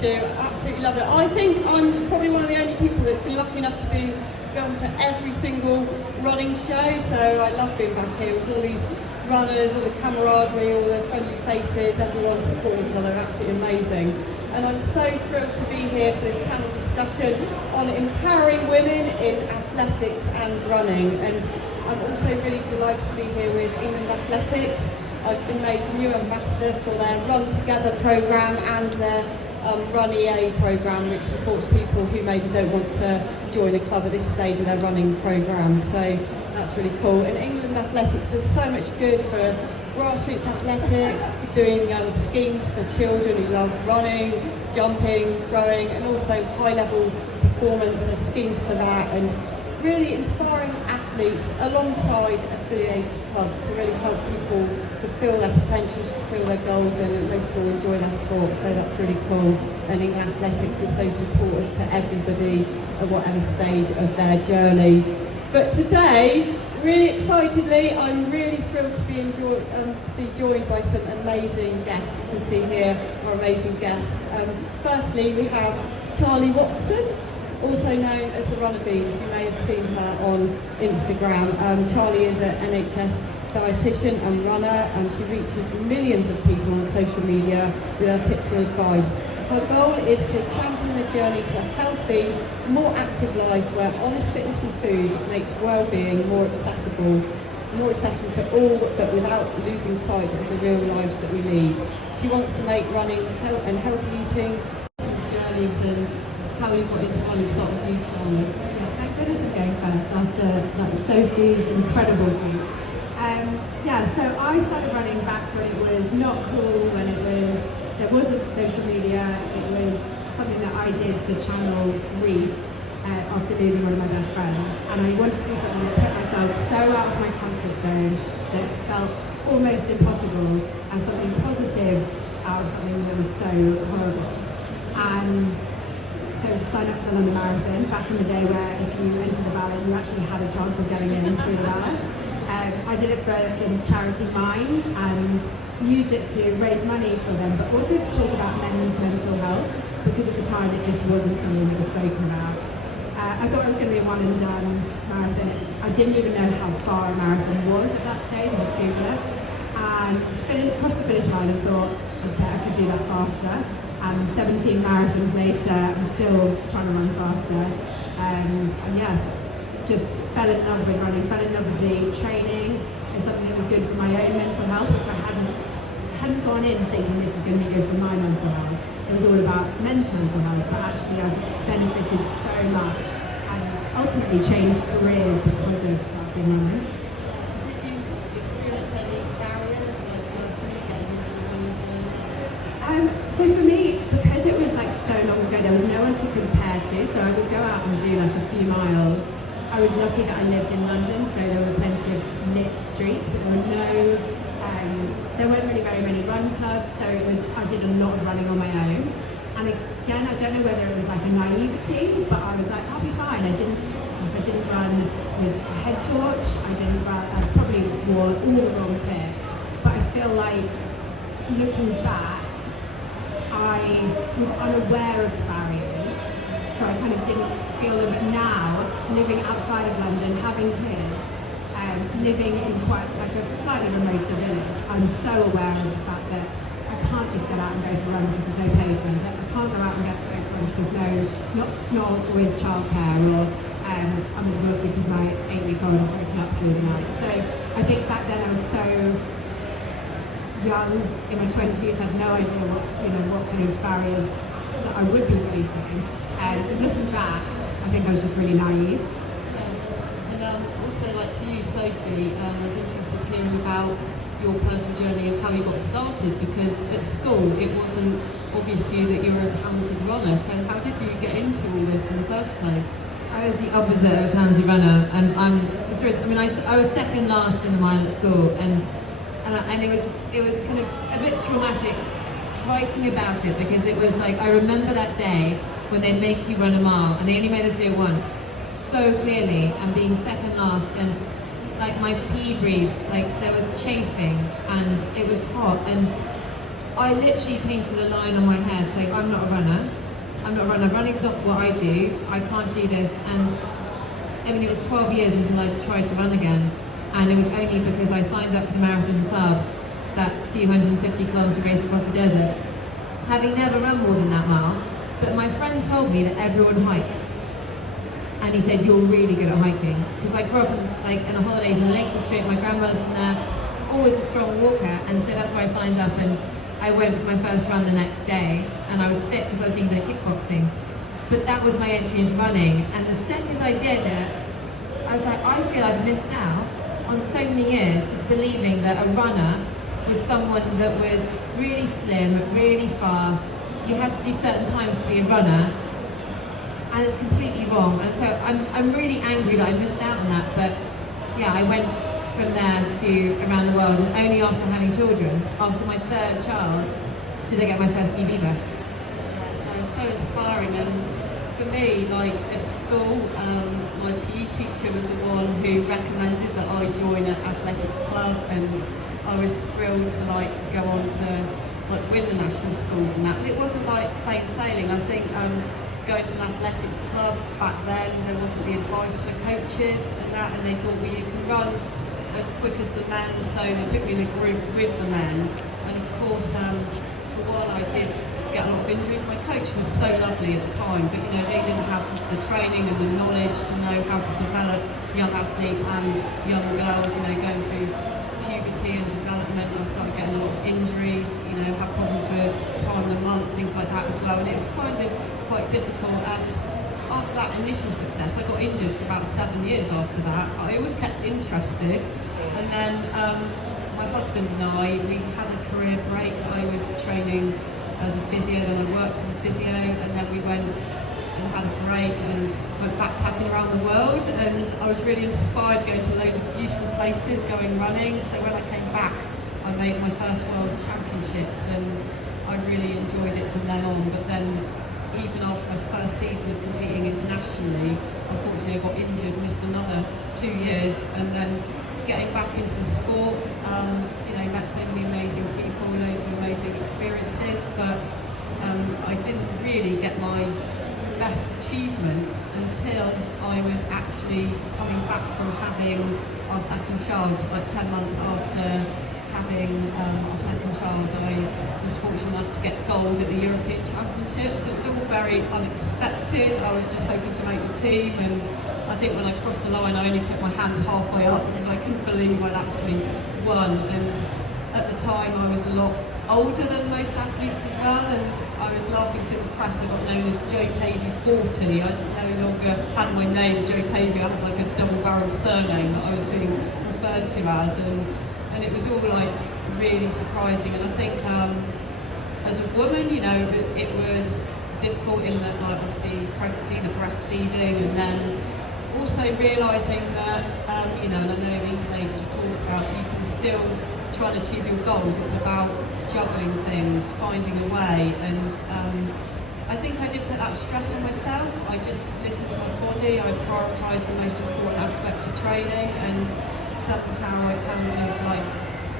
shoe. Absolutely love it. I think I'm probably one of the only people that's been lucky enough to be going to every single running show, so I love being back here with all these runners, all the camaraderie, all the friendly faces, everyone supporting each other, absolutely amazing. And I'm so thrilled to be here for this panel discussion on empowering women in athletics and running. And I'm also really delighted to be here with England Athletics. I've been made the new ambassador for their Run Together programme and their Run EA programme, which supports people who maybe don't want to join a club at this stage of their running programme. So that's really cool. And England Athletics does so much good for grassroots athletics, doing schemes for children who love running, jumping, throwing, and also high-level performance. There's schemes for that, and really inspiring athletes alongside affiliated clubs to really help people fulfil their potentials, fulfil their goals, and most of all enjoy their sport. So that's really cool. And England Athletics is so supportive to everybody at whatever stage of their journey. But today, really excitedly, I'm really thrilled to be joined by some amazing guests. You can see here our amazing guests. Firstly, we have Charlie Watson, also known as the Runner Beans. You may have seen her on Instagram. Charlie is an NHS dietitian and runner, and she reaches millions of people on social media with her tips and advice. Her goal is to champion the journey to a healthy, more active life where honest fitness and food makes well-being more accessible to all, but without losing sight of the real lives that we lead. She wants to make running and healthy eating journeys. And how you got into running, start with you, Charlie. Yeah, thank goodness I'm going first after Sophie's incredible feat. So I started running back when it was not cool, when there wasn't social media. It was something that I did to channel grief after losing one of my best friends, and I wanted to do something that put myself so out of my comfort zone that felt almost impossible, as something positive out of something that was so horrible. And so signed up for the London Marathon back in the day, where if you entered the ballot you actually had a chance of getting in through the ballot. I did it for the charity Mind and used it to raise money for them, but also to talk about men's mental health, because at the time it just wasn't something that was spoken about. I thought it was going to be a one and done marathon. I didn't even know how far a marathon was at that stage. I had to Google it, and crossed the finish line and thought, I bet I could do that faster. And 17 marathons later, I'm still trying to run faster. And yes, just fell in love with running, fell in love with the training as something that was good for my own mental health, which I hadn't gone in thinking this is going to be good for my mental health. It was all about men's mental health, but actually I've benefited so much and ultimately changed careers because of starting running. Did you experience any barriers, like personally getting into the running journey? So for me, because it was so long ago, there was no one to compare to, so I would go out and do a few miles. I was lucky that I lived in London, so there were plenty of lit streets, but there weren't really very many run clubs, so I did a lot of running on my own. And again, I don't know whether it was a naivety, but I was like, I'll be fine. I didn't run with a head torch. I probably wore all the wrong kit. But I feel like, looking back, I was unaware of the barriers, so I kind of didn't feel them. But now, living outside of London, having kids, living in quite a slightly remoter village, I'm so aware of the fact that I can't just get out and go for a run because there's no pavement. I can't go out and go for a run because there's not always childcare, or I'm exhausted because my 8-week-old is waking up through the night. So I think back then I was so young, in my 20s, had no idea what kind of barriers that I would be facing. Looking back, I think I was just really naive. And also, to you, Sophie, I was interested hearing about your personal journey of how you got started, because at school it wasn't obvious to you that you were a talented runner. So how did you get into all this in the first place? I was the opposite of a talented runner, and I was second last in the mile at school, and it was kind of a bit traumatic writing about it, because it was I remember that day when they make you run a mile, and they only made us do it once, so clearly, and being second last, and my PE briefs, there was chafing, and it was hot, and I literally painted a line on my head saying, I'm not a runner. I'm not a runner. Running's not what I do. I can't do this. And I mean, it was 12 years until I tried to run again. And it was only because I signed up for the Marathon des Sables, that 250 kilometre race across the desert, having never run more than that mile. But my friend told me that everyone hikes. And he said, you're really good at hiking. Because I grew up in the holidays in the Lake District, my grandmother's from there, always a strong walker. And so that's why I signed up, and I went for my first run the next day. And I was fit because I was doing a bit of kickboxing. But that was my entry into running. And the second I did it, I was like, I feel I've missed out on so many years just believing that a runner was someone that was really slim, really fast. You had to do certain times to be a runner, and it's completely wrong. And so I'm really angry that I missed out on that. But yeah, I went from there to around the world, and only after having children, after my third child, did I get my first GB vest. Yeah, no, so inspiring. And for me, like at school, my PE teacher was the one who recommended that I join an athletics club, and I was thrilled to go on to win the national schools and that. But it wasn't like plain sailing. I think going to an athletics club back then, there wasn't the advice for coaches and that, and they thought, well, you can run as quick as the men, so they put me in a group with the men. And of course, for one, I did get a lot of injuries. My coach was so lovely at the time, but they didn't have the training and the knowledge to know how to develop young athletes and young girls, going through puberty and development. I started getting a lot of injuries, had problems with time of the month, things like that as well, and it was kind of quite difficult. And after that initial success, I got injured for about 7 years after that. I always kept interested, and then my husband and I, we had a career break. I was training as a physio, then I worked as a physio, and then we went and had a break and went backpacking around the world, and I was really inspired going to loads of beautiful places, going running. So when I came back, I made my first world championships, and I really enjoyed it from then on. But then even after my first season of competing internationally, unfortunately I got injured, missed another 2 years, and then getting back into the sport, met so many amazing people, loads of amazing experiences, but I didn't really get my best achievement until I was actually coming back from having our second child. 10 months after having our second child, I was fortunate enough to get gold at the European Championships. It was all very unexpected. I was just hoping to make the team, and I think when I crossed the line, I only put my hands halfway up because I couldn't believe I'd actually won. And at the time, I was a lot older than most athletes as well, and I was laughing because in the press I got known as Joe Pavey 40. I no longer had my name Joe Pavey. I had a double-barreled surname that I was being referred to as, and it was all really surprising. And I think as a woman, it was difficult in that obviously pregnancy, the breastfeeding, and then also realising that and I know these ladies have talked about, you can still try and achieve your goals. It's about juggling things, finding a way, and I think I did put that stress on myself. I just listened to my body, I prioritised the most important aspects of training, and somehow I kind of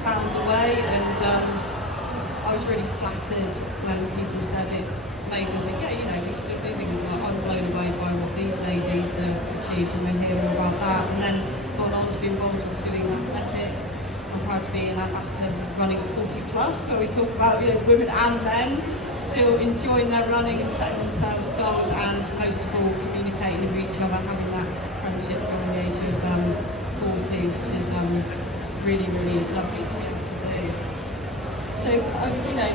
found a way. And I was really flattered when people said it made them think, you can still do things. I'm blown away by what these ladies have achieved, and we'll hear more about that. And then gone on to be involved with doing athletics. I'm proud to be an ambassador of Running at 40 Plus, where we talk about women and men still enjoying their running and setting themselves goals, and most of all communicating with each other, having that friendship from the age of 40, which is really, really lovely to be able to do. So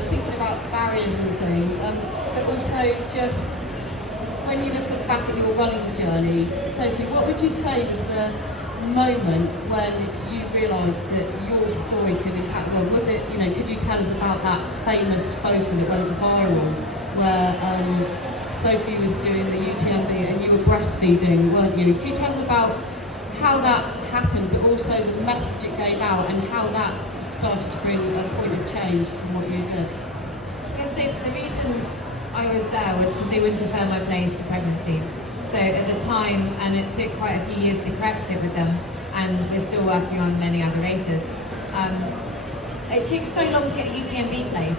thinking about barriers and things, but also just when you look back at your running journeys, Sophie, what would you say was the moment when you realised that your story could impact the world? Was it, could you tell us about that famous photo that went viral where Sophie was doing the UTMB and you were breastfeeding, weren't you? Could you tell us about how that happened, but also the message it gave out and how that started to bring a point of change from what you did? Yeah, so the reason I was there was because they wouldn't defer my place for pregnancy. So at the time, and it took quite a few years to correct it with them, and we're still working on many other races. It took so long to get a UTMB place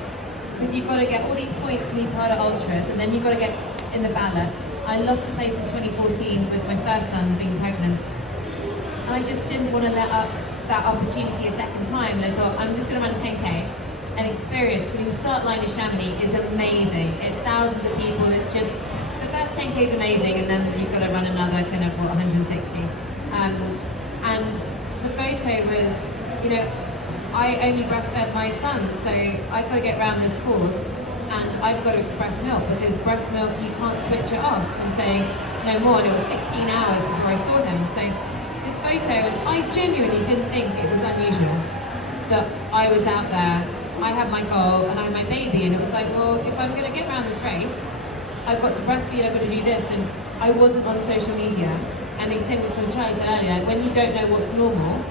because you've got to get all these points from these harder ultras, and then you've got to get in the ballot. I lost a place in 2014 with my first son being pregnant, and I just didn't want to let up that opportunity a second time. And I thought, I'm just going to run 10k and experience. I mean, the start line in Chamonix is amazing. It's thousands of people. It's just, the first 10k is amazing, and then you've got to run another kind of, 160. And the photo was, you know, I only breastfed my son, so I've got to get around this course, and I've got to express milk, because breast milk, you can't switch it off and say no more. And it was 16 hours before I saw him. So this photo, and I genuinely didn't think it was unusual that I was out there, I had my goal, and I had my baby, and it was like, well, if I'm going to get around this race, I've got to breastfeed, I've got to do this, and I wasn't on social media. And the same with Charlie said earlier, when you don't know what's normal,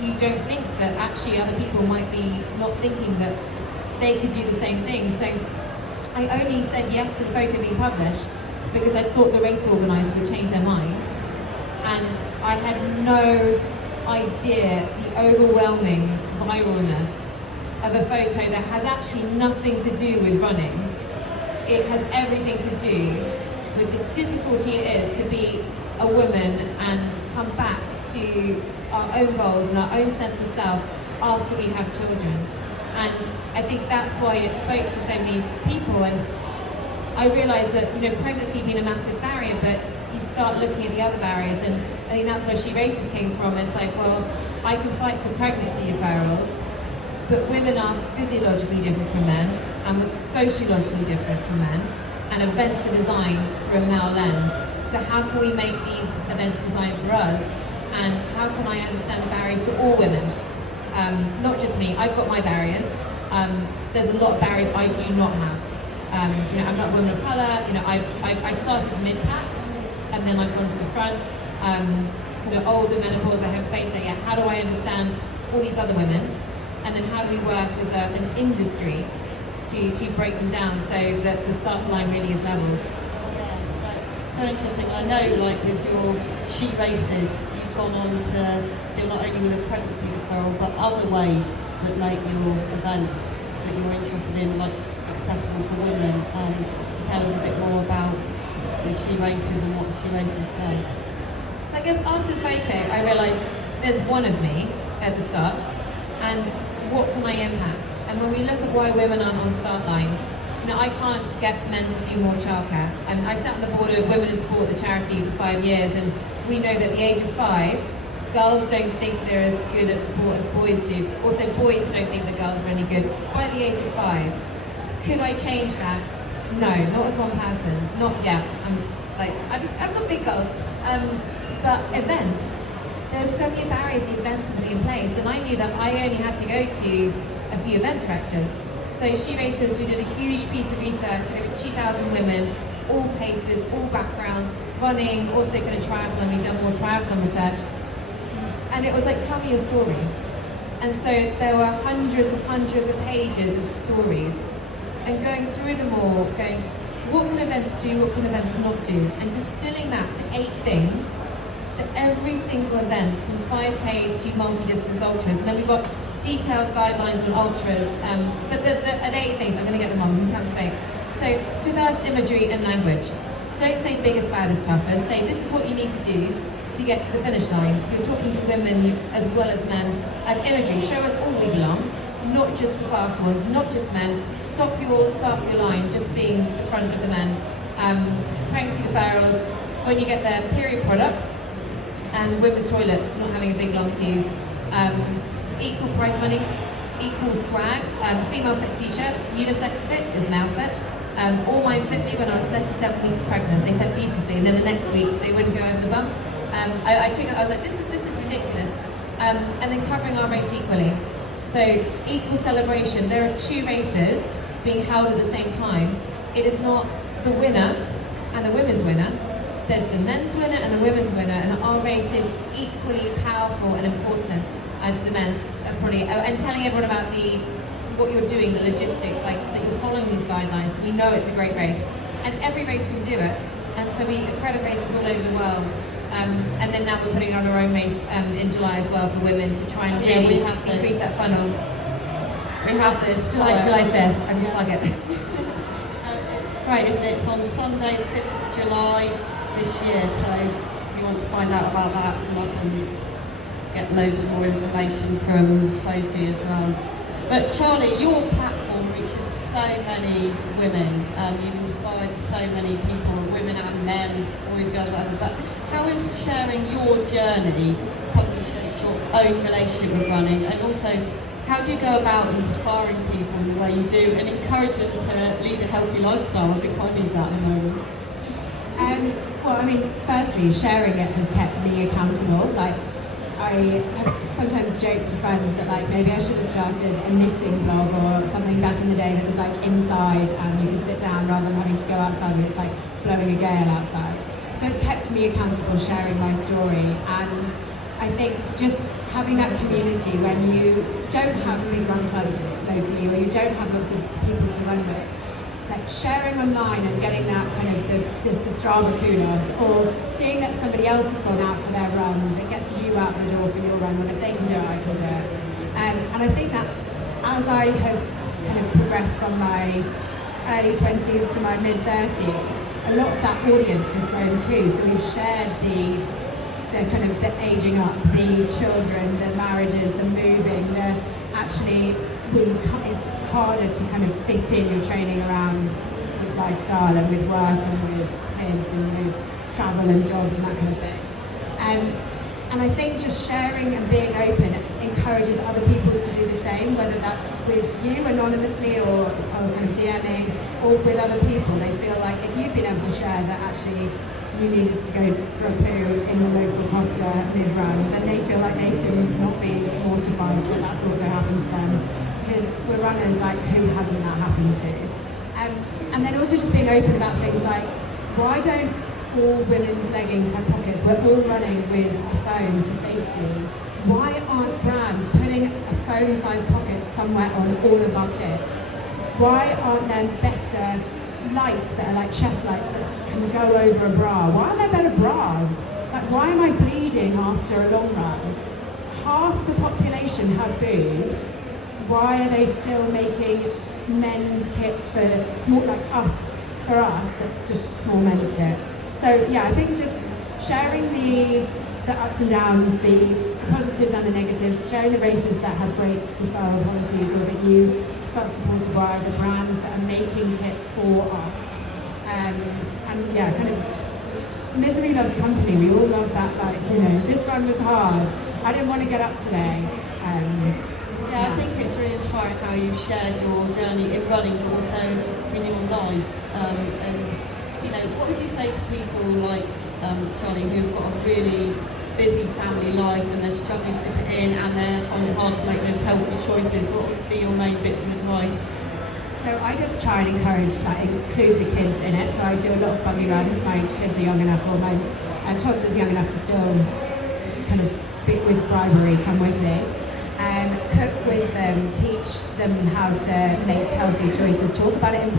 you don't think that actually other people might be not thinking that they could do the same thing. So I only said yes to the photo being published because I thought the race organiser would change their mind. And I had no idea the overwhelming viralness of a photo that has actually nothing to do with running. It has everything to do with the difficulty it is to be a woman and come back to our own goals and our own sense of self after we have children. And I think that's why it spoke to so many people. And I realised that, you know, pregnancy being a massive barrier, but you start looking at the other barriers, and I think that's where She Races came from. It's like, well, I can fight for pregnancy deferrals, but women are physiologically different from men, and we're sociologically different from men, and events are designed through a male lens. So how can we make these events designed for us, and how can I understand the barriers to all women? Not just me, I've got my barriers. There's a lot of barriers I do not have. You know, I'm not a woman of colour. You know, I started mid-pack, and then I've gone to the front. Kind of older menopause, I have faced it. Yeah, how do I understand all these other women, and then how do we work as an industry to break them down so that the start line really is levelled? So interesting. I know, like with your She Races, you've gone on to deal not only with a pregnancy deferral, but other ways that make your events that you're interested in, like accessible for women. Can you tell us a bit more about the She Races and what She Races does? So I guess after the photo, I realised there's one of me at the start, and what can I impact? And when we look at why women aren't on start lines, you know, I can't get men to do more childcare. And I sat on the board of Women in Sport, the charity, for 5 years, and we know that at the age of 5, girls don't think they're as good at sport as boys do. Also, boys don't think that girls are any good by the age of 5. Could I change that? No, not as one person. Not yet. I'm not big girls. But events, there's so many barriers the events are putting in place, and I knew that I only had to go to a few event directors. So She Races, we did a huge piece of research, over 2,000 women, all paces, all backgrounds, running, also kind of triathlon, we've done more triathlon research. And it was like, tell me your story. And so there were hundreds and hundreds of pages of stories, and going through them all, going, what can events do, what can events not do, and distilling that to 8 things, that every single event, from 5Ks to multi-distance ultras, and then we've got detailed guidelines on ultras, but the 8 things, I'm going to get them on, we can't debate. So, diverse imagery and language. Don't say biggest, baddest, toughest, say this is what you need to do to get to the finish line. You're talking to women as well as men. And imagery, show us all we belong, not just the fast ones, not just men. Start your line, just being the front of the men. Pregnancy deferrals, when you get their period products, and women's toilets, not having a big long queue. Equal price money, equal swag, female fit t-shirts, unisex fit is male fit. All mine fit me when I was 37 weeks pregnant. They fit beautifully, and then the next week they wouldn't go over the bump. I took it, I was like, this is ridiculous. And then covering our race equally. So equal celebration. There are 2 races being held at the same time. It is not the winner and the women's winner. There's the men's winner and the women's winner, and our race is equally powerful and important to the men's. That's probably, and telling everyone about what you're doing, the logistics, like that you're following these guidelines. So we know it's a great race, and every race can do it. And so we accredit races all over the world. And then now we're putting on our own race in July as well for women to try and really increase that funnel. we have this. July 5th, I just plug it. It's great, isn't it? It's on Sunday, the 5th of July this year, so if you want to find out about that and get loads of more information from Sophie as well. But Charlie, your platform reaches so many women. You've inspired so many people, women and men, boys, girls, whatever. But how has sharing your journey probably shaped your own relationship with running? And also, how do you go about inspiring people in the way you do and encourage them to lead a healthy lifestyle? I think I need that at the moment. Well, I mean, firstly, sharing it has kept me accountable. Like, I have sometimes joked to friends that like maybe I should have started a knitting blog or something back in the day that was like inside and you could sit down rather than having to go outside when it's like blowing a gale outside. So it's kept me accountable sharing my story, and I think just having that community when you don't have big run clubs locally or you don't have lots of people to run with, like sharing online and getting that kind of the Strava kudos, or seeing that somebody else has gone out for their run that gets you out the door for your run, well, if they can do it, I can do it. And I think that as I have kind of progressed from my early 20s to my mid 30s, a lot of that audience has grown too. So we've shared the kind of the aging up, the children, the marriages, the moving, the actually it's harder to kind of fit in your training around with lifestyle and with work and with kids and with travel and jobs and that kind of thing. And I think just sharing and being open encourages other people to do the same, whether that's with you anonymously or kind of DMing or with other people. They feel like if you've been able to share that actually you needed to go for a poo in the local Costa mid-run, then they feel like they can not be mortified that that's also happened to them. Because we're runners, like, who hasn't that happened to? And then also just being open about things like, why don't all women's leggings have pockets? We're all running with a phone for safety. Why aren't brands putting a phone-sized pocket somewhere on all of our kit? Why aren't there better lights that are like chest lights that can go over a bra? Why aren't there better bras? Like, why am I bleeding after a long run? Half the population have boobs. Why are they still making men's kit for small, like us, for us, that's just small men's kit? So yeah, I think just sharing the ups and downs, the positives and the negatives, sharing the races that have great deferral policies or that you felt supported by, the brands that are making kit for us. And yeah, kind of misery loves company. We all love that, like, you know, this run was hard. I didn't want to get up today. Yeah, I think it's really inspiring how you've shared your journey in running, but also in your life. And you know, what would you say to people like Charlie, who've got a really busy family life and they're struggling to fit it in and they're finding it hard to make those healthy choices? What would be your main bits of advice? So I just try and encourage, like, include the kids in it. So I do a lot of buggy runs. My kids are young enough, or my toddler's young enough to still kind of be with bribery, come with me. Cook with them, teach them how to make healthy choices, talk about it in a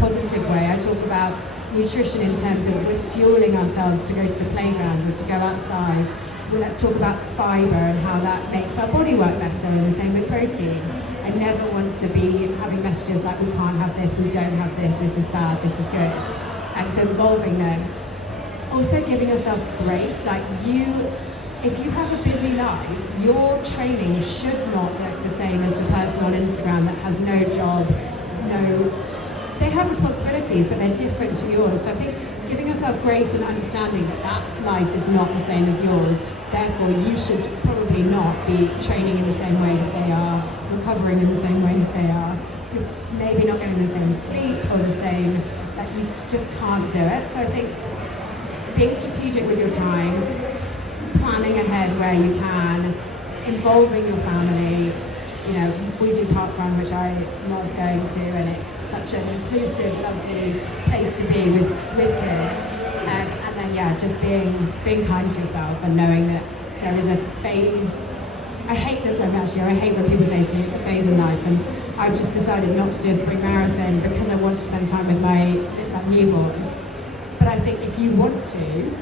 positive way. I talk about nutrition in terms of we're fueling ourselves to go to the playground or to go outside. Well, let's talk about fibre and how that makes our body work better, and the same with protein. I never want to be having messages like we can't have this, we don't have this is bad, this is good. And so involving them. Also giving yourself grace, like if you have a busy life, your training should not look the same as the person on Instagram that has no job, they have responsibilities, but they're different to yours. So I think giving yourself grace and understanding that life is not the same as yours, therefore you should probably not be training in the same way that they are, recovering in the same way that they are, you're maybe not getting the same sleep or the same, like, you just can't do it. So I think being strategic with your time, planning ahead where you can, involving your family. You know, we do Parkrun, which I love going to, and it's such an inclusive, lovely place to be with kids. And then yeah, just being kind to yourself and knowing that there is a phase. I hate when people say to me it's a phase in life, and I've just decided not to do a spring marathon because I want to spend time with my newborn. But I think if you want to,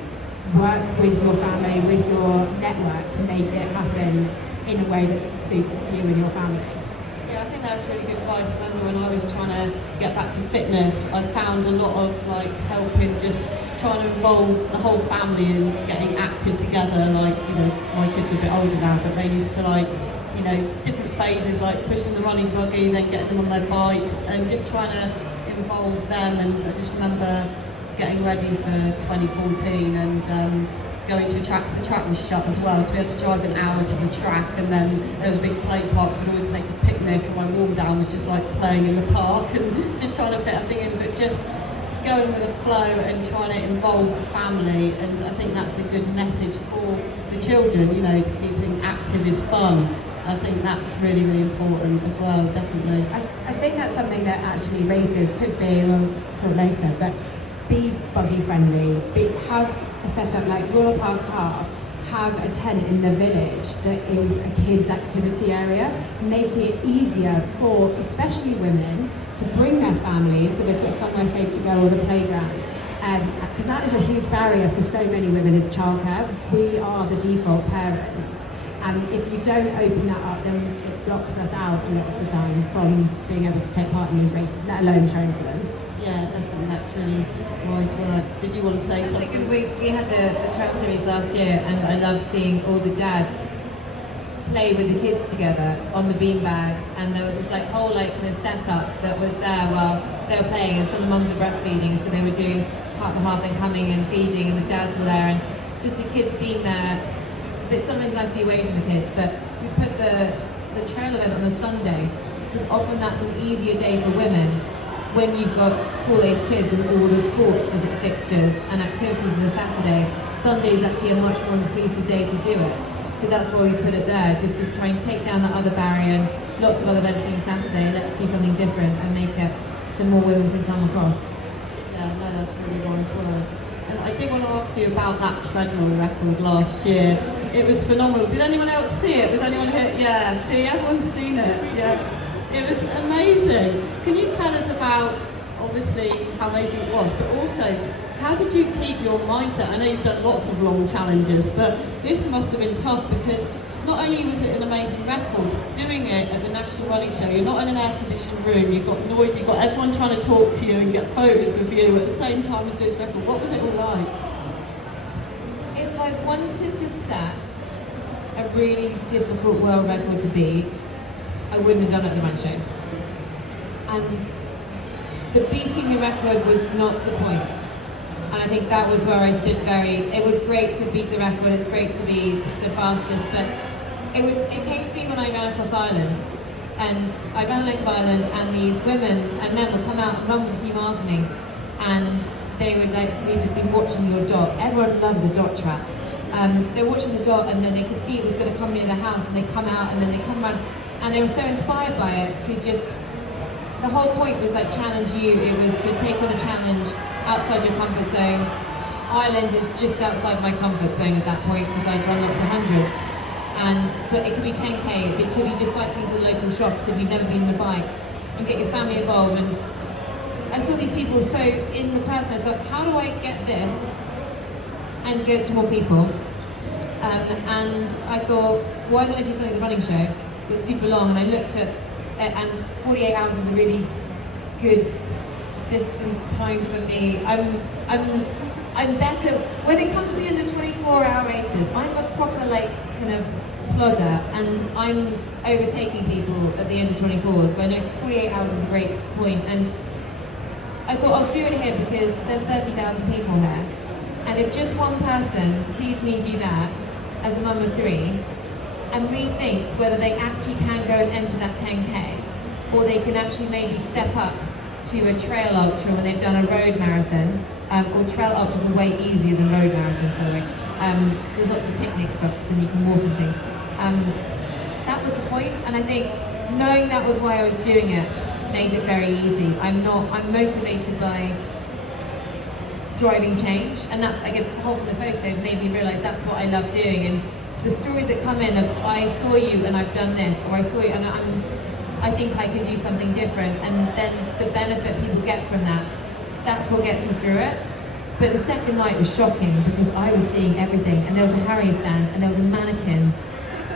work with your family, with your network to make it happen in a way that suits you and your family. Yeah, Yeah, I think that's really good advice. I remember when I was trying to get back to fitness, I found a lot of like help in just trying to involve the whole family in getting active together. Like, you know, my kids are a bit older now, but they used to like, you know, different phases like pushing the running buggy, then getting them on their bikes and just trying to involve them. And I just remember getting ready for 2014 and going to a track, because the track was shut as well, so we had to drive an hour to the track, and then there was a big play park, so we'd always take a picnic, and my warm down was just like playing in the park and just trying to fit everything in, but just going with the flow and trying to involve the family. And I think that's a good message for the children, you know, to keeping active is fun. I think that's really, really important as well, definitely. I think that's something that actually races could be, we'll talk later, but be buggy friendly, have a setup like Royal Parks have a tent in the village that is a kids activity area, making it easier for especially women to bring their families so they've got somewhere safe to go, or the playground. Because that is a huge barrier for so many women, is childcare. We are the default parent, and if you don't open that up, then it blocks us out a lot of the time from being able to take part in these races, let alone train for them. Yeah, definitely, that's really wise words. Did you want to say something? We had the track series last year, and I love seeing all the dads play with the kids together on the beanbags, and there was this like whole like kind of setup that was there while they were playing, and some of the mums were breastfeeding, so they were doing half and half and coming and feeding, and the dads were there, and just the kids being there. It's sometimes nice to be away from the kids, but we put the trail event on a Sunday, because often that's an easier day for women when you've got school-age kids and all the sports fixtures and activities on the Saturday. Sunday is actually a much more inclusive day to do it. So that's why we put it there, just to try and take down that other barrier, and lots of other events being Saturday. Let's do something different and make it so more women can come across. Yeah, no, that's really wise words. And I did want to ask you about that treadmill record last year. It was phenomenal. Did anyone else see it? Was anyone here? Yeah, see, everyone's seen it. Yeah. It was amazing. Can you tell us about, obviously, how amazing it was, but also, how did you keep your mindset? I know you've done lots of long challenges, but this must have been tough, because not only was it an amazing record, doing it at the National Running Show, you're not in an air-conditioned room, you've got noise, you've got everyone trying to talk to you and get photos with you at the same time as doing this record. What was it all like? If I wanted to set a really difficult world record to beat, I wouldn't have done it at the Run Show. And the beating the record was not the point. And I think that was where I stood it was great to beat the record, it's great to be the fastest, but it came to me when I ran across Ireland. And I ran Lake of Ireland, and these women and men would come out and run with a few miles of me. And they would like, we'd just been watching your dot. Everyone loves a dot track. They were watching the dot, and then they could see it was going to come near their house, and they come out, and then they come run. And they were so inspired by it to just, the whole point was like challenge you. It was to take on a challenge outside your comfort zone. Ireland is just outside my comfort zone at that point, because I'd run lots of hundreds. But it could be 10K, it could be just cycling to local shops if you've never been on a bike, and get your family involved. And I saw these people so in the person, I thought, how do I get this and get it to more people? And I thought, why don't I do something at the running show that's super long? And I looked at it, and 48 hours is a really good distance time for me. I'm better when it comes to the end of 24-hour races. I'm a proper like kind of plodder, and I'm overtaking people at the end of 24. So I know 48 hours is a great point, and I thought I'll do it here because there's 30,000 people here, and if just one person sees me do that as a mum of 3 and rethinks whether they actually can go and enter that 10K, or they can actually maybe step up to a trail ultra when they've done a road marathon, or trail ultras are way easier than road marathons, by the way. There's lots of picnic stops and you can walk and things. That was the point, and I think knowing that was why I was doing it made it very easy. I'm motivated by driving change, and that's, I get the whole from the photo made me realise that's what I love doing. And the stories that come in of, I saw you and I've done this, or I saw you and I think I can do something different, and then the benefit people get from that, that's what gets you through it. But the second night was shocking because I was seeing everything, and there was a Harrier stand, and there was a mannequin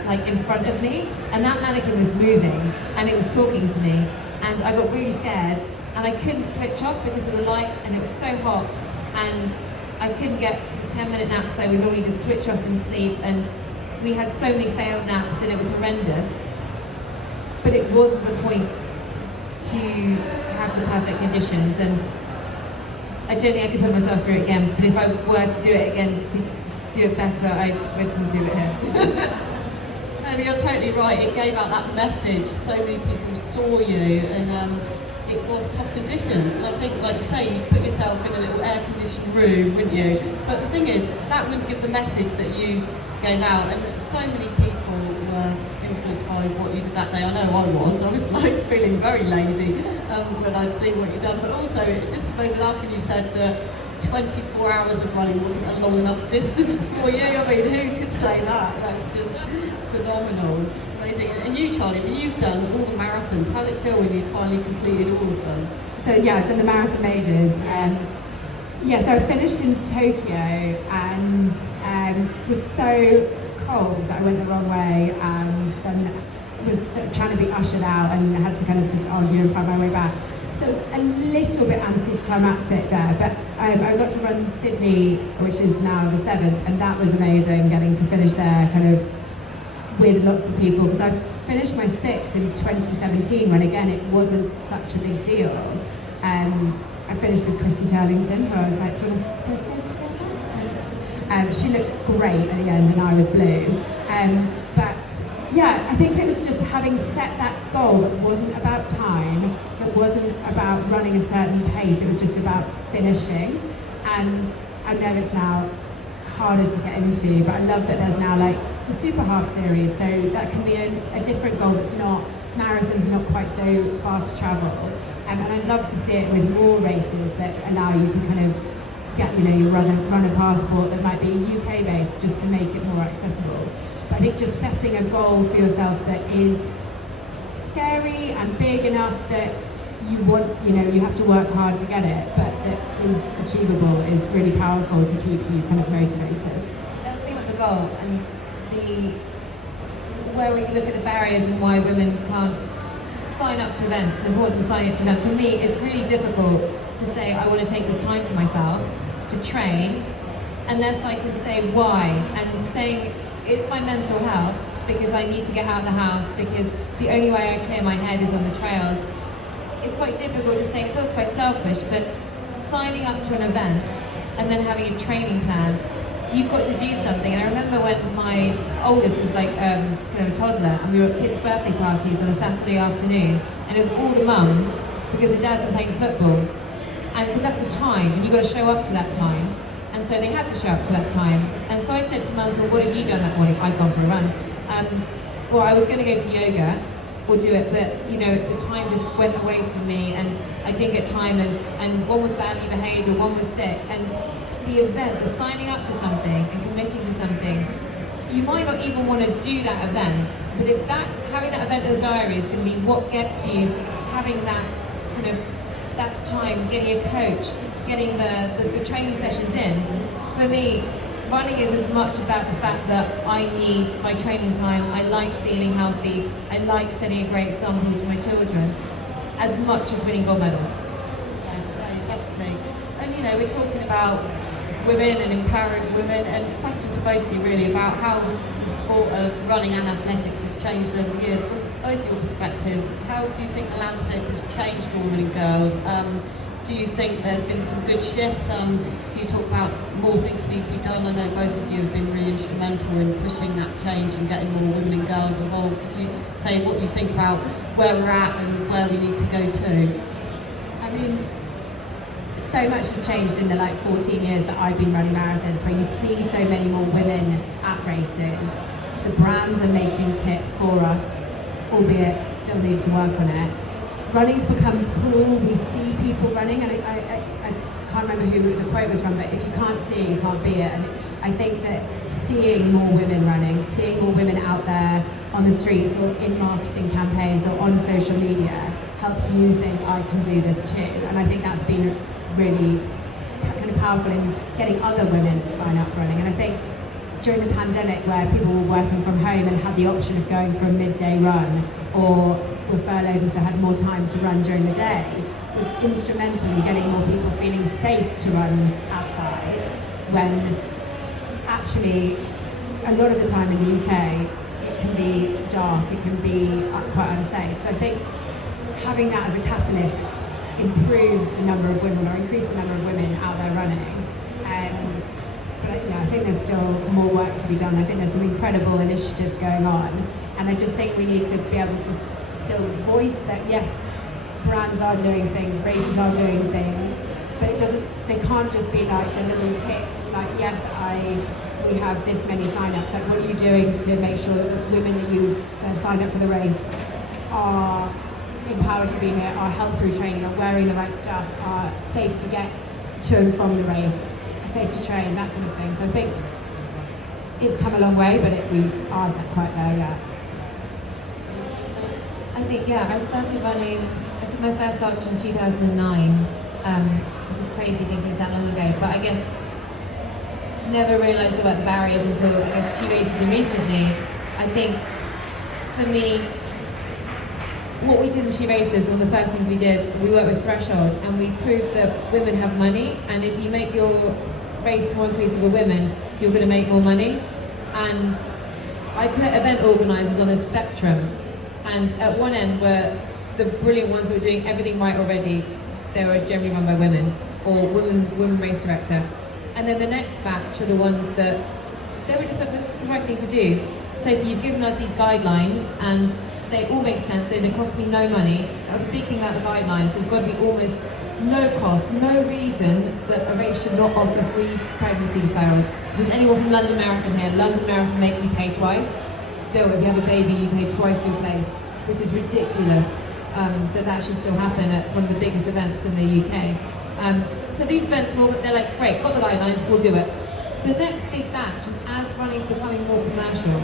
like in front of me, and that mannequin was moving and it was talking to me, and I got really scared and I couldn't switch off because of the lights, and it was so hot, and I couldn't get the 10-minute naps that I would normally just switch off and sleep, and we had so many failed naps and it was horrendous. But it wasn't the point to have the perfect conditions, and I don't think I could put myself through it again, but if I were to do it again, to do it better, I wouldn't do it here. No, you're totally right. It gave out that message. So many people saw you, and it was tough conditions. And I think, like you say, you put yourself in a little air-conditioned room, wouldn't you? But the thing is, that wouldn't give the message that you gave out. And so many people were influenced by what you did that day. I know I was. I was like feeling very lazy when I'd seen what you'd done. But also, it just made me laugh when you said that 24 hours of running wasn't a long enough distance for you. I mean, who could say that? That's just phenomenal. Amazing. And you, Charlie, I mean, you've done all the marathons. How did it feel when you'd finally completed all of them? So yeah, I've done the marathon majors. So I finished in Tokyo and was so cold that I went the wrong way, and then was trying to be ushered out and had to kind of just argue and find my way back. So it was a little bit anticlimactic there, but I got to run Sydney, which is now the 7th, and that was amazing, getting to finish there kind of with lots of people, because I finished my 6 in 2017 when again it wasn't such a big deal. I finished with Christy Turlington, who I was like, do you want to photo together? She looked great at the end and I was blue. But yeah, I think it was just having set that goal that wasn't about time, that wasn't about running a certain pace, it was just about finishing. And I know it's now harder to get into, but I love that there's now like the Super Half series, so that can be a different goal that's not, marathons not quite so fast travel. And I'd love to see it with more races that allow you to kind of get, you run a passport that might be UK based, just to make it more accessible. But I think just setting a goal for yourself that is scary and big enough that you want, you have to work hard to get it, but that is achievable is really powerful to keep you kind of motivated. That's the thing about the goal, and where we look at the barriers and why women can't sign up to events, the importance of signing up to events. For me, it's really difficult to say I want to take this time for myself to train unless I can say why, and saying it's my mental health because I need to get out of the house, because the only way I clear my head is on the trails. It's quite difficult to say, it feels quite selfish, but signing up to an event and then having a training plan, you've got to do something. And I remember when my oldest was like kind of a toddler, and we were at kids' birthday parties on a Saturday afternoon, and it was all the mums because the dads were playing football, and because that's the time, and you've got to show up to that time. And so they had to show up to that time. And so I said to mums, well, what have you done that morning? I'd gone for a run. Well, I was going to go to yoga or do it, but the time just went away from me, and I didn't get time, and one was badly behaved or one was sick. And the event, the signing up to something and committing to something, you might not even want to do that event, but if having that event in the diary is going to be what gets you having that kind of that time, getting a coach, getting the training sessions in. For me, running is as much about the fact that I need my training time, I like feeling healthy, I like setting a great example to my children, as much as winning gold medals. Yeah, no, definitely. And we're talking about women and empowering women, and a question to both of you really about how the sport of running and athletics has changed over the years. From both your perspective, how do you think the landscape has changed for women and girls? Do you think there's been some good shifts? Can you talk about more things that need to be done? I know both of you have been really instrumental in pushing that change and getting more women and girls involved. Could you say what you think about where we're at and where we need to go to? I mean, so much has changed in the 14 years that I've been running marathons, where you see so many more women at races. The brands are making kit for us, albeit still need to work on it. Running's become cool, we see people running, and I can't remember who the quote was from, but if you can't see it, you can't be it. And I think that seeing more women running, seeing more women out there on the streets or in marketing campaigns or on social media helps you think, I can do this too. And I think that's been really kind of powerful in getting other women to sign up for running. And I think during the pandemic where people were working from home and had the option of going for a midday run, or were furloughed and so had more time to run during the day, was instrumental in getting more people feeling safe to run outside, when actually a lot of the time in the UK it can be dark, it can be quite unsafe. So I think having that as a catalyst improved the number of women, or increased the number of women out there running. But I think there's still more work to be done. I think there's some incredible initiatives going on, and I just think we need to be able to still voice that, yes, brands are doing things, races are doing things, but they can't just be like the little tick, like, yes, we have this many sign-ups. Like, what are you doing to make sure that the women that have signed up for the race are empowered to be here, are helped through training, are wearing the right stuff, are safe to get to and from the race, are safe to train, that kind of thing. So I think it's come a long way, but we aren't quite there yet. I think, I started running, I did my first Ultra in 2009, which is crazy thinking it's that long ago, but I guess never realised about the barriers until, I guess, She Races, and recently. I think, for me, what we did in She Races, one of the first things we did, we worked with Threshold, and we proved that women have money, and if you make your race more inclusive of women, you're going to make more money. And I put event organisers on a spectrum, and at one end were the brilliant ones that were doing everything right already. They were generally run by women, or women race director. And then the next batch are the ones that they were just like, this is the right thing to do. So if you've given us these guidelines, and they all make sense, they didn't cost me no money. That was a big thing about the guidelines. There's got to be almost no cost, no reason that a race should not offer free pregnancy deferrals. If there's anyone from London Marathon here, London Marathon make you pay twice. Still, if you have a baby, you pay twice your place, which is ridiculous. That should still happen at one of the biggest events in the UK. So these events, they're like, great, got the guidelines, we'll do it. The next big batch, and as running's becoming more commercial,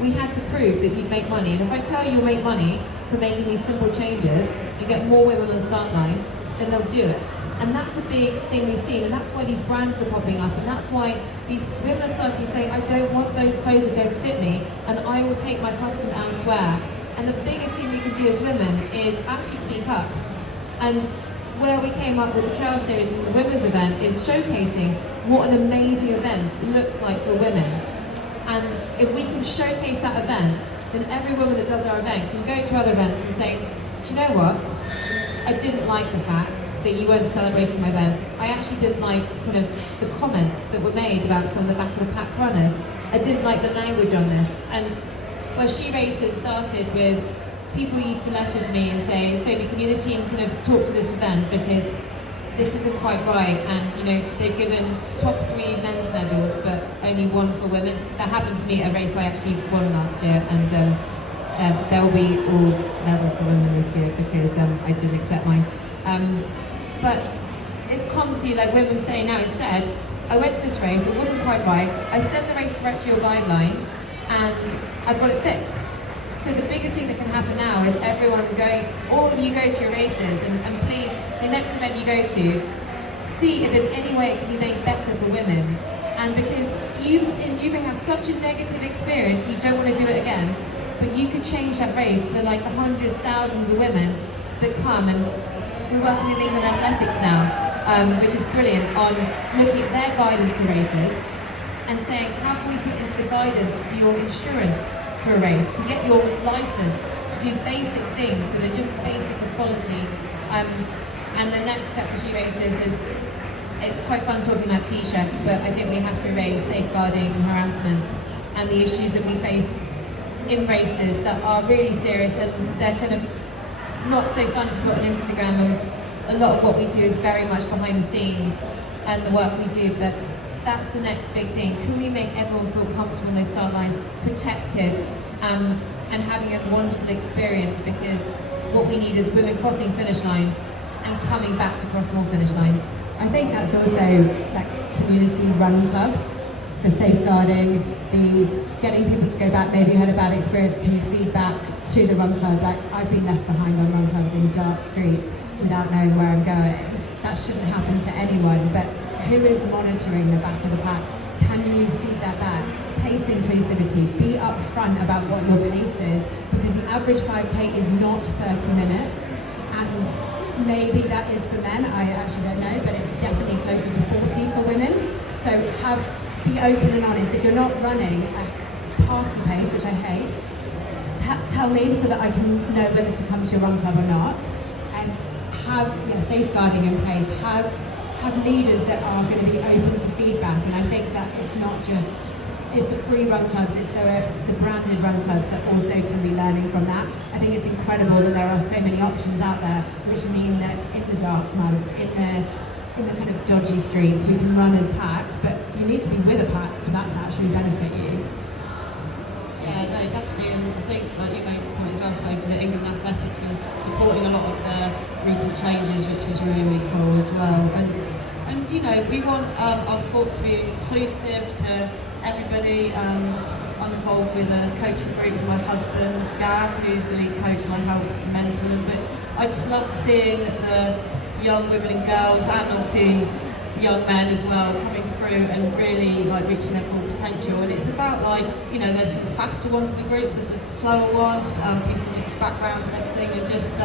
we had to prove that you'd make money. And if I tell you you'll make money for making these simple changes and get more women on the start line, then they'll do it. And that's a big thing we've seen, and that's why these brands are popping up, and that's why these women are starting to say, I don't want those clothes that don't fit me, and I will take my costume elsewhere. And the biggest thing we can do as women is actually speak up. And where we came up with the Trail Series and the women's event is showcasing what an amazing event looks like for women. And if we can showcase that event, then every woman that does our event can go to other events and say, do you know what? I didn't like the fact that you weren't celebrating my event. I actually didn't like kind of the comments that were made about some of the back of the pack runners. I didn't like the language on this. And where She Races started with people used to message me and say, Sophie, can you and the team kind of talk to this event, because this isn't quite right, and they've given top 3 men's medals but only 1 for women. That happened to me at a race I actually won last year, and there will be all medals for women this year because I didn't accept mine. But it's come to like women saying now, instead, I went to this race, it wasn't quite right, I sent the race director your guidelines and I've got it fixed. So the biggest thing that can happen now is everyone going, all of you go to your races, and please, the next event you go to, see if there's any way it can be made better for women. And because you may have such a negative experience, you don't want to do it again, but you could change that race for like the hundreds, thousands of women that come. And we're working with England Athletics now, which is brilliant, on looking at their guidance to races and saying, how can we put into the guidance for your insurance for a race, to get your license, to do basic things that are just basic equality. And the next step for She Races is, it's quite fun talking about t-shirts, but I think we have to raise safeguarding and harassment and the issues that we face in races that are really serious, and they're kind of not so fun to put on Instagram, and a lot of what we do is very much behind the scenes and the work we do, but that's the next big thing. Can we make everyone feel comfortable on those start lines, protected, and having a wonderful experience, because what we need is women crossing finish lines and coming back to cross more finish lines. I think that's also like community run clubs, the safeguarding, the getting people to go back, maybe you had a bad experience, can you feed back to the run club? Like, I've been left behind on run clubs in dark streets without knowing where I'm going. That shouldn't happen to anyone, but who is monitoring the back of the pack? can you feed that back? Pace inclusivity, be upfront about what your pace is, because the average 5K is not 30 minutes, and maybe that is for men, I actually don't know, but it's definitely closer to 40 for women. So be open and honest. If you're not running at party pace, which I hate, tell me so that I can know whether to come to your run club or not. And have safeguarding in place, have leaders that are going to be open to feedback. And I think that it's not just the free run clubs, the branded run clubs that also can be learning from that. I think it's incredible that there are so many options out there, which mean that in the dark months, in the kind of dodgy streets, we can run as packs, but you need to be with a pack for that to actually benefit you. Yeah, no, definitely, and I think like you made the point as well, Sophie, that England Athletics are supporting a lot of the recent changes, which is really, really cool as well. And we want our sport to be inclusive to everybody. I'm involved with a coaching group with my husband, Gav, who's the lead coach, and I help mentor them. But I just love seeing the young women and girls, and obviously young men as well, coming through and really like reaching their full potential. And it's about there's some faster ones in the groups, there's some slower ones, people from different backgrounds and everything, and just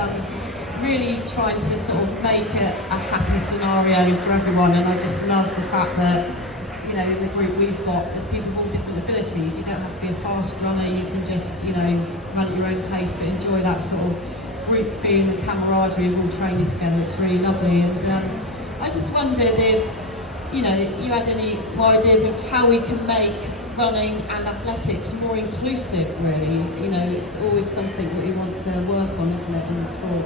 really trying to sort of make it a happy scenario for everyone. And I just love the fact that in the group we've got, there's people with all different abilities. You don't have to be a fast runner, you can just run at your own pace, but enjoy that sort of group feeling, the camaraderie of all training together. It's really lovely. And I just wondered if you had any more ideas of how we can make running and athletics more inclusive, really. It's always something that we want to work on, isn't it, in the sport?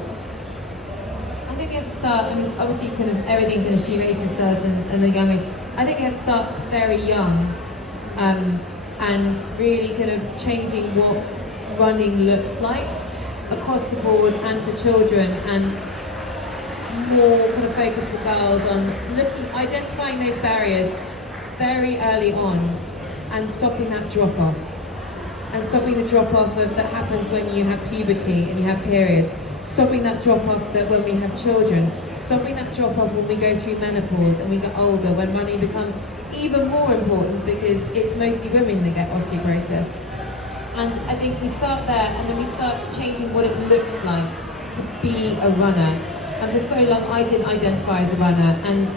I think you have to start, obviously kind of everything kind of She Races does and the young age. I think you have to start very young and really kind of changing what running looks like across the board and for children, and more kind of focus for girls on identifying those barriers very early on and stopping that drop-off. And stopping the drop-off that happens when you have puberty and you have periods. Stopping that drop-off that when we have children. Stopping that drop-off when we go through menopause and we get older, when running becomes even more important because it's mostly women that get osteoporosis. And I think we start there, and then we start changing what it looks like to be a runner. And for so long, I didn't identify as a runner. And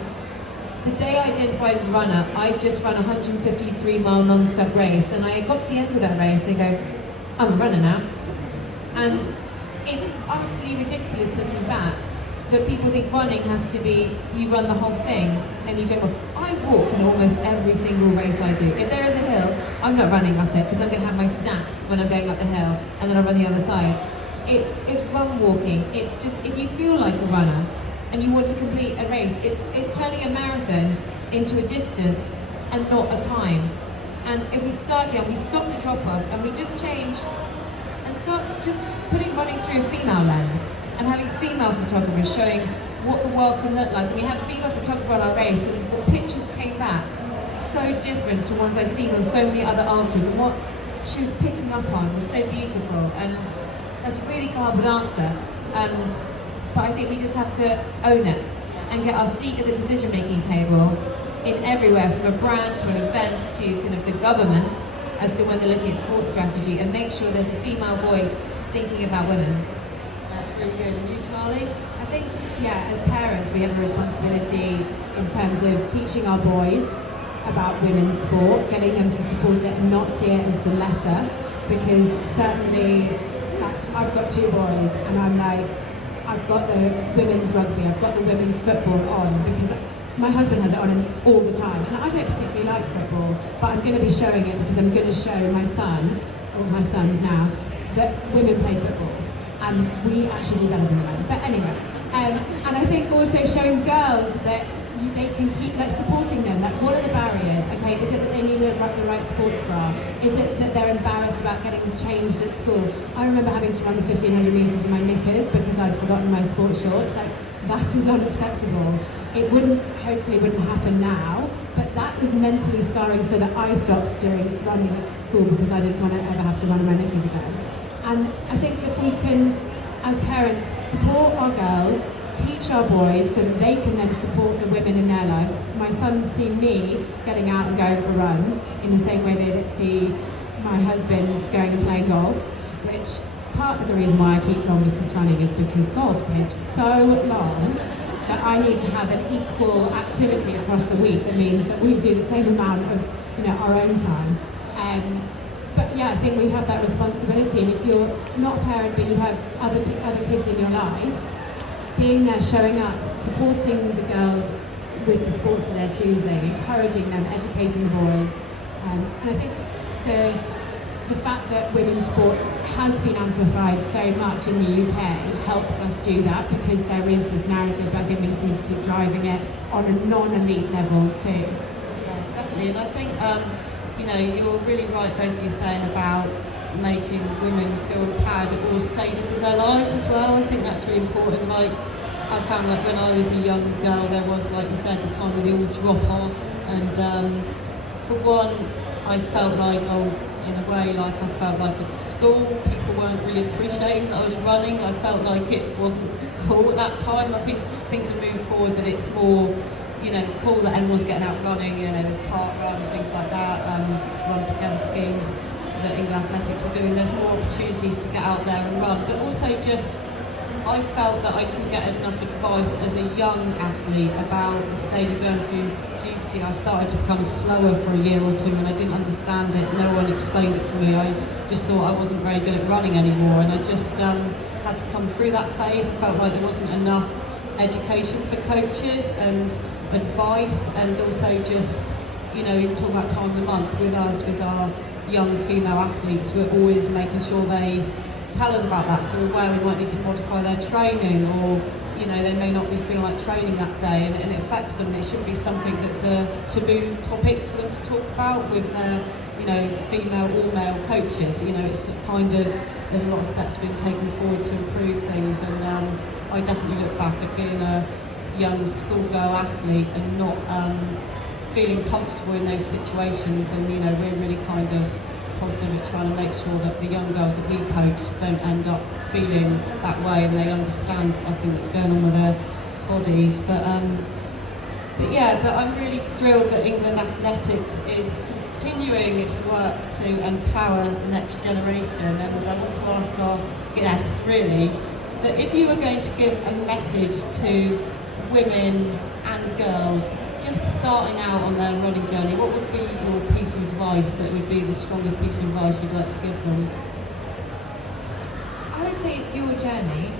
the day I identified as a runner, I just ran a 153-mile non-stop race. And I got to the end of that race and go, I'm a runner now. And it's utterly ridiculous looking back that people think running has to be, you run the whole thing and you don't walk. I walk in almost every single race I do. If there is a hill, I'm not running up it because I'm going to have my snack when I'm going up the hill, and then I run the other side. It's run walking. It's just, if you feel like a runner and you want to complete a race, it's turning a marathon into a distance and not a time. And if we start young, we stop the drop-off and we just change and start just putting running through a female lens and having female photographers showing what the world can look like. And we had a female photographer on our race, and the pictures came back so different to ones I've seen on so many other ultras, and what she was picking up on was so beautiful. And that's a really garbled answer, but I think we just have to own it and get our seat at the decision-making table in everywhere, from a brand to an event to kind of the government, as to when they're looking at sports strategy, and make sure there's a female voice thinking about women. That's really good. And you, Charlie? I think, as parents, we have a responsibility in terms of teaching our boys about women's sport, getting them to support it and not see it as the lesser, because certainly, I've got 2 boys, and I'm like, I've got the women's rugby, I've got the women's football on, because my husband has it on all the time, and I don't particularly like football, but I'm going to be showing it because I'm going to show my son, or my sons now, that women play football, and we actually do better than men. But anyway, and I think also showing girls that they can keep supporting them. What are the barriers? Okay, is it that they need the right sports bra? Is it that they're embarrassed about getting changed at school? I remember having to run the 1500 metres in my knickers because I'd forgotten my sports shorts. That is unacceptable. It hopefully wouldn't happen now, but that was mentally scarring, so that I stopped doing running at school because I didn't want to ever have to run in my knickers again. And I think if we can, as parents, support our girls, teach our boys so that they can then support the women in their lives. My son's seen me getting out and going for runs in the same way they see my husband going and playing golf, which part of the reason why I keep long distance running is because golf takes so long that I need to have an equal activity across the week. That means that we do the same amount of our own time. But yeah, I think we have that responsibility, and if you're not a parent but you have other kids in your life, being there, showing up, supporting the girls with the sports that they're choosing, encouraging them, educating the boys. And I think the fact that women's sport has been amplified so much in the UK helps us do that, because there is this narrative, but I think we just need to keep driving it on a non-elite level too. Yeah, definitely. And I think, you're really right, both of you saying about making women feel empowered at all stages of their lives as well. I think that's really important. Like, I found like when I was a young girl, there was, like you said, the time when they all drop off. And for one, I felt like, in a way, like I felt like at school, people weren't really appreciating that I was running. I felt like it wasn't cool at that time. I think things have moved forward, that it's more, cool that everyone's getting out running, there's park run, things like that, run together schemes that England Athletics are doing. There's more opportunities to get out there and run, but also just, I felt that I didn't get enough advice as a young athlete about the stage of going through puberty. I started to become slower for a year or two, and I didn't understand it. No one explained it to me. I just thought I wasn't very good at running anymore, and I just had to come through that phase. I felt like there wasn't enough education for coaches and advice, and also just, even talking about time of the month with us, with our young female athletes, we're always making sure they tell us about that, so we're aware we might need to modify their training, or they may not be feeling like training that day, and it affects them. It shouldn't be something that's a taboo topic for them to talk about with their female or male coaches. It's kind of, there's a lot of steps being taken forward to improve things, and I definitely look back at being a young schoolgirl athlete and not feeling comfortable in those situations, and we're really kind of positive at trying to make sure that the young girls that we coach don't end up feeling that way, and they understand everything that's going on with their bodies. But I'm really thrilled that England Athletics is continuing its work to empower the next generation, and I want to ask our guests really that if you were going to give a message to women and girls just starting out on their running journey, what would be your piece of advice that would be the strongest piece of advice you'd like to give them? I would say it's your journey,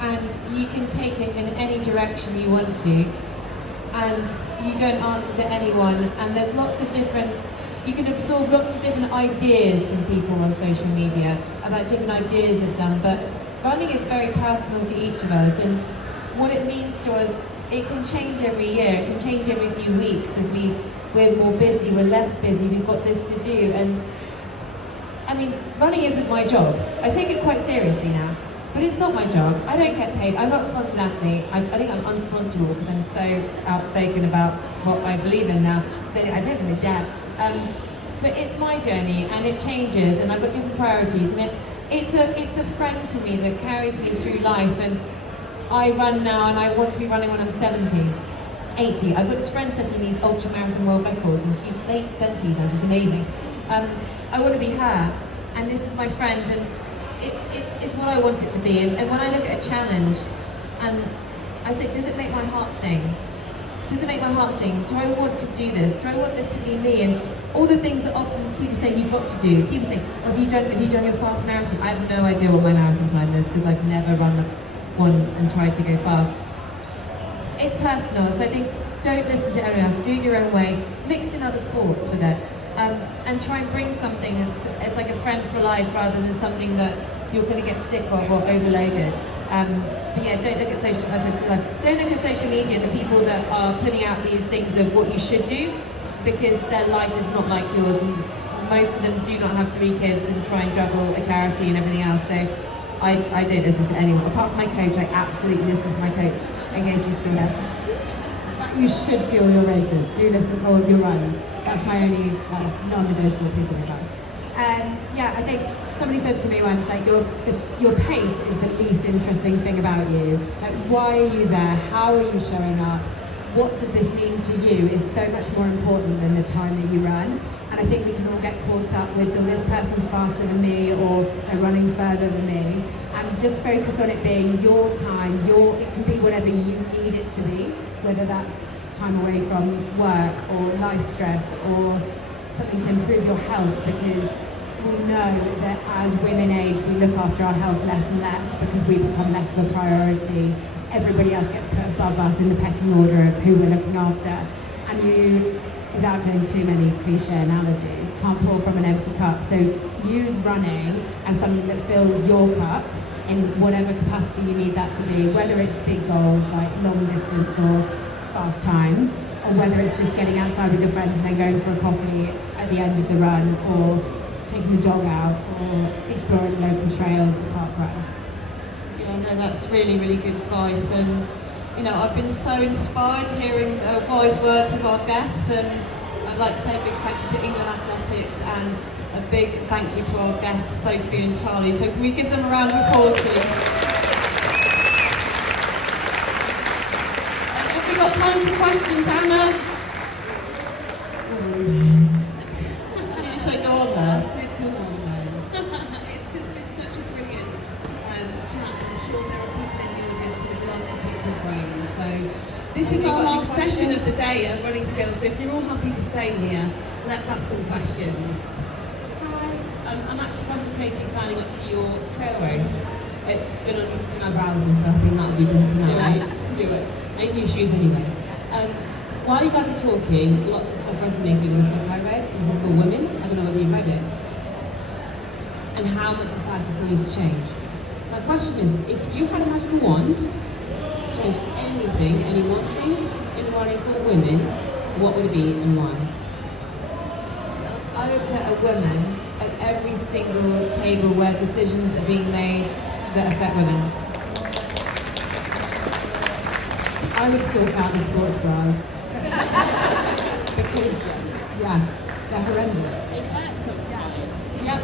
and you can take it in any direction you want to, and you don't answer to anyone, and there's lots of different, you can absorb lots of different ideas from people on social media about different ideas they've done, but running is very personal to each of us, and what it means to us, it can change every year, it can change every few weeks as we're more busy, we're less busy, we've got this to do. And I mean, running isn't my job. I take it quite seriously now, but it's not my job. I don't get paid, I'm not a sponsored athlete. I think I'm unsponsorable because I'm so outspoken about what I believe in now. So I live in a dad. But it's my journey, and it changes, and I've got different priorities, and it's a friend to me that carries me through life. And I run now, and I want to be running when I'm 70, 80. I've got this friend setting these ultra-marathon world records, and she's late 70s now, she's amazing. I want to be her, and this is my friend, and it's what I want it to be. And when I look at a challenge, and I say, does it make my heart sing? Does it make my heart sing? Do I want to do this? Do I want this to be me? And all the things that often people say you've got to do. People say, have you done your fast marathon? I have no idea what my marathon time is, because I've never run one and tried to go fast. It's personal, so I think don't listen to everyone else, do it your own way, mix in other sports with it, and try and bring something as like a friend for life rather than something that you're going to get sick of or overloaded. But yeah, don't look at social media and the people that are putting out these things of what you should do, because their life is not like yours, and most of them do not have 3 kids and try and juggle a charity and everything else. So I don't listen to anyone. Apart from my coach, I absolutely listen to my coach, in case she's still there. But you should feel your races. Do listen to all of your runs. That's my only non-negotiable piece of advice. Yeah, I think somebody said to me once, like, your pace is the least interesting thing about you. Like, why are you there? How are you showing up? What does this mean to you is so much more important than the time that you run. And I think we can all get caught up with, oh, this person's faster than me, or they're running further than me. And just focus on it being your time, it can be whatever you need it to be, whether that's time away from work or life stress or something to improve your health, because we know that as women age, we look after our health less and less because we become less of a priority. Everybody else gets put above us in the pecking order of who we're looking after. And you, without doing too many cliche analogies, can't pour from an empty cup. So use running as something that fills your cup in whatever capacity you need that to be, whether it's big goals like long distance or fast times, or whether it's just getting outside with your friends and then going for a coffee at the end of the run, or taking the dog out, or exploring local trails or park run. Yeah, no, that's really, really good advice. And, you know, I've been so inspired hearing the wise words of our guests, and I'd like to say a big thank you to England Athletics and a big thank you to our guests, Sophie and Charlie. So can we give them a round of applause, please? And have we got time for questions, Anna? Did you say go on there? I said go on then. It's just been such a brilliant chat. I'm sure there are people in the audience who would love to pick your brains. So this is our last session of the day at Running Skills. So if you're all happy to stay here, let's ask some questions. I'm actually contemplating signing up to your trail race. It's been on in my browser, so I think that'll be done tonight. Do it. I need new shoes anyway. While you guys are talking, lots of stuff resonated with what I read, Invisible Women. I don't know whether you read it. And how much society still needs to change. My question is, if you had a magical wand to change anything, any one thing in running for women, what would it be and why? I would put a woman at every single table where decisions are being made that affect women. I would sort out the sports bras. Because, yeah, they're horrendous. It hurts sometimes. Yep.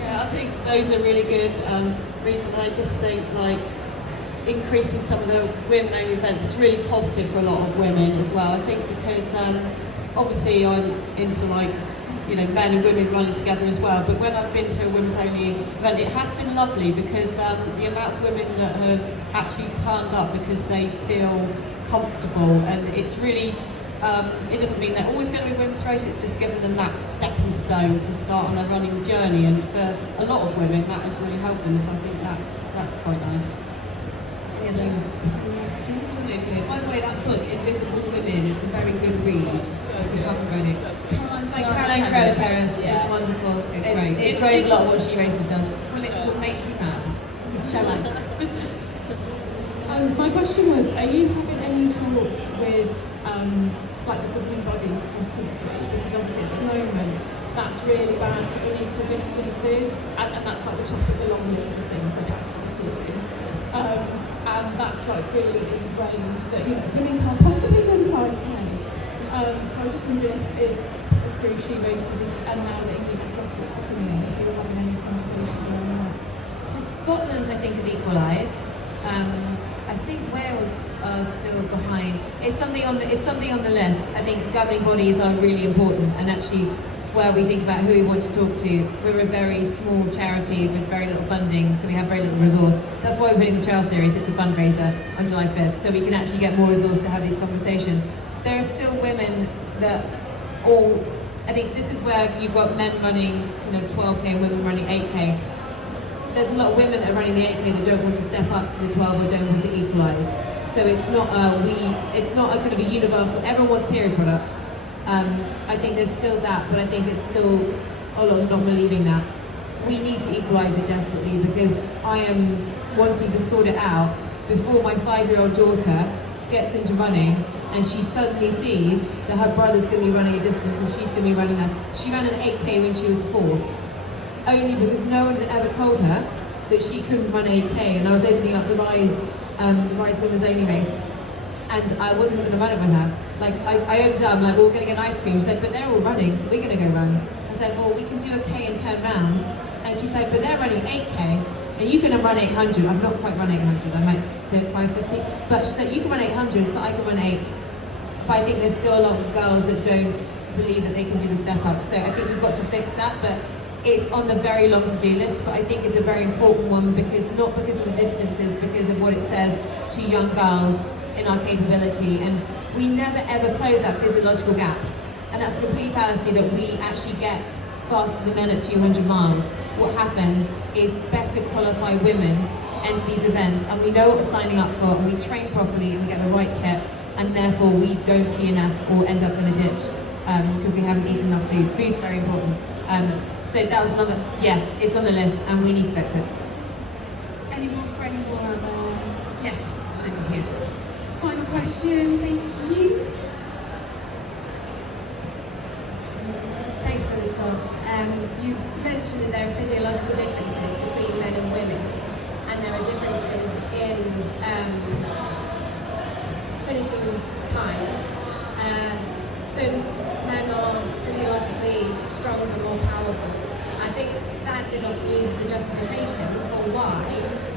Yeah, I think those are really good reasons. I just think like increasing some of the women-only events is really positive for a lot of women as well. I think because obviously I'm into like, you know, men and women running together as well, but when I've been to a women's only event, it has been lovely because the amount of women that have actually turned up because they feel comfortable, and it's really, it doesn't mean they're always going to be women's race, it's just given them that stepping stone to start on their running journey, and for a lot of women that has really helped them, so I think that's quite nice. Any other questions? By the way, that book, Invisible Women, is a very good read if you haven't read it. Caroline Crowder-Paris, it's wonderful. It's great. It drove a lot of what she races does. Well, it will make you mad. You're so angry. My question was, are you having any talks with like the governing body for cross country? Because obviously at the moment that's really bad for unequal distances, and that's like the top of the long list of things they're bad for including. And that's like really ingrained that, you know, women can't possibly run 5K. So I was just wondering if the free she races, and now that England Athletics are coming in, if you were having any conversations around that. So Scotland, I think, have equalised. I think Wales are still behind. It's something on the list. I think governing bodies are really important, and actually, where we think about who we want to talk to, we're a very small charity with very little funding, so we have very little resource. That's why we're putting the Trail Series. It's a fundraiser on July 5th, so we can actually get more resource to have these conversations. There are still women that all. I think this is where you've got men running kind of 12K and women running 8K. There's a lot of women that are running the 8K that don't want to step up to the 12 or don't want to equalise. So it's not a kind of a universal, everyone wants period products. I think there's still that, but I think it's still a lot of not believing that. We need to equalise it desperately, because I am wanting to sort it out before my 5-year-old daughter gets into running and she suddenly sees that her brother's going to be running a distance and she's going to be running less. She ran an 8K when she was 4, only because no one had ever told her that she couldn't run 8K, and I was opening up the Rise Women's Only race, and I wasn't going to run it with her. Like, I opened up, I'm like, well, we're going to get ice cream. She said, but they're all running, so we're going to go run. I was like, well, we can do a K and turn round. And she's like, but they're running 8K, and you can run 800. I've not quite run 800, I might hit 550. But she's like, you can run 800, so I can run 8. But I think there's still a lot of girls that don't believe that they can do the step up. So I think we've got to fix that, but it's on the very long to-do list, but I think it's a very important one because not because of the distances, because of what it says to young girls in our capability. And we never ever close that physiological gap. And that's a complete fallacy that we actually get faster than men at 200 miles. What happens is better qualified women enter these events, and we know what we're signing up for, and we train properly, and we get the right kit, and therefore we don't DNF or end up in a ditch because we haven't eaten enough food. Food's very important. So that was another, yes, it's on the list, and we need to fix it. Any more for any more out there? Yes, over here. Final question, thank you. Thanks for the talk. You mentioned that there are physiological differences between men and women, and there are differences in finishing times. So men are physiologically stronger, more powerful. I think that is often used as a justification for why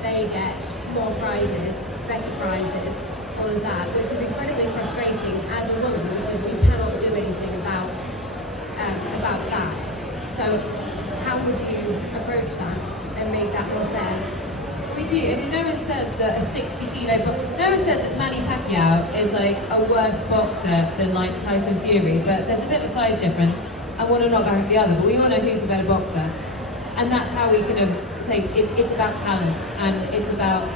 they get more prizes, better prizes, all of that, which is incredibly frustrating as a woman because we cannot do anything about that. So how would you approach that and make that more fair? We do. I mean, no one says that a 60 kilo, but no one says that Manny Pacquiao is like a worse boxer than like Tyson Fury, but there's a bit of a size difference, and one will not back the other, but we all know who's a better boxer. And that's how we kind of say it's about talent, and it's about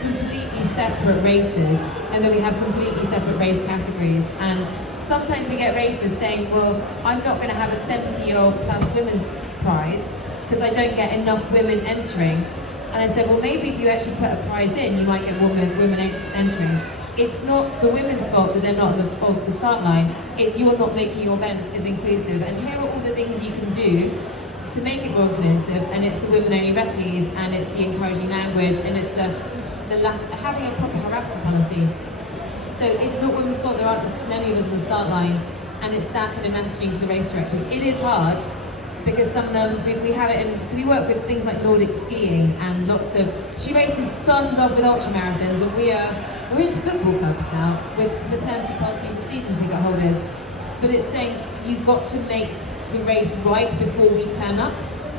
completely separate races, and then we have completely separate race categories. And sometimes we get races saying, well, I'm not going to have a 70-year-old plus women's prize because I don't get enough women entering. And I said, well, maybe if you actually put a prize in, you might get women entering. It's not the women's fault that they're not on the start line. It's you're not making your event as inclusive. And here are all the things you can do to make it more inclusive. And it's the women-only recce's, and it's the encouraging language, and it's the lack having a proper harassment policy. So it's not women's fault there aren't as many of us on the start line, and it's that kind of messaging to the race directors. It is hard because some of them, we have it in, so we work with things like Nordic skiing and lots of, she races started off with ultra marathons, and we're into football clubs now with maternity policies and season ticket holders. But it's saying you've got to make the race right before we turn up.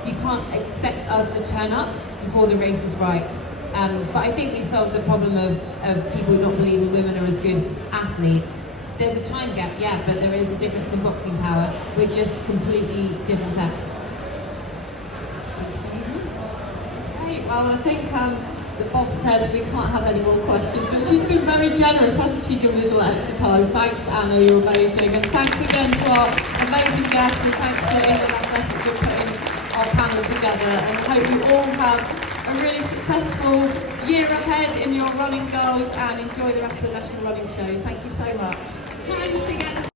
You can't expect us to turn up before the race is right. But I think we solved the problem of people who don't believe in women are as good athletes. There's a time gap, yeah, but there is a difference in boxing power. We're just completely different sex. Okay, well, I think the boss says we can't have any more questions, but she's been very generous, hasn't she, given us a little extra time. Thanks, Anna, you're amazing. And thanks again to our amazing guests, and thanks to England Athletics for putting our panel together. And I hope you all have a really successful year ahead in your running goals, and enjoy the rest of the National Running Show. Thank you so much. Hands together.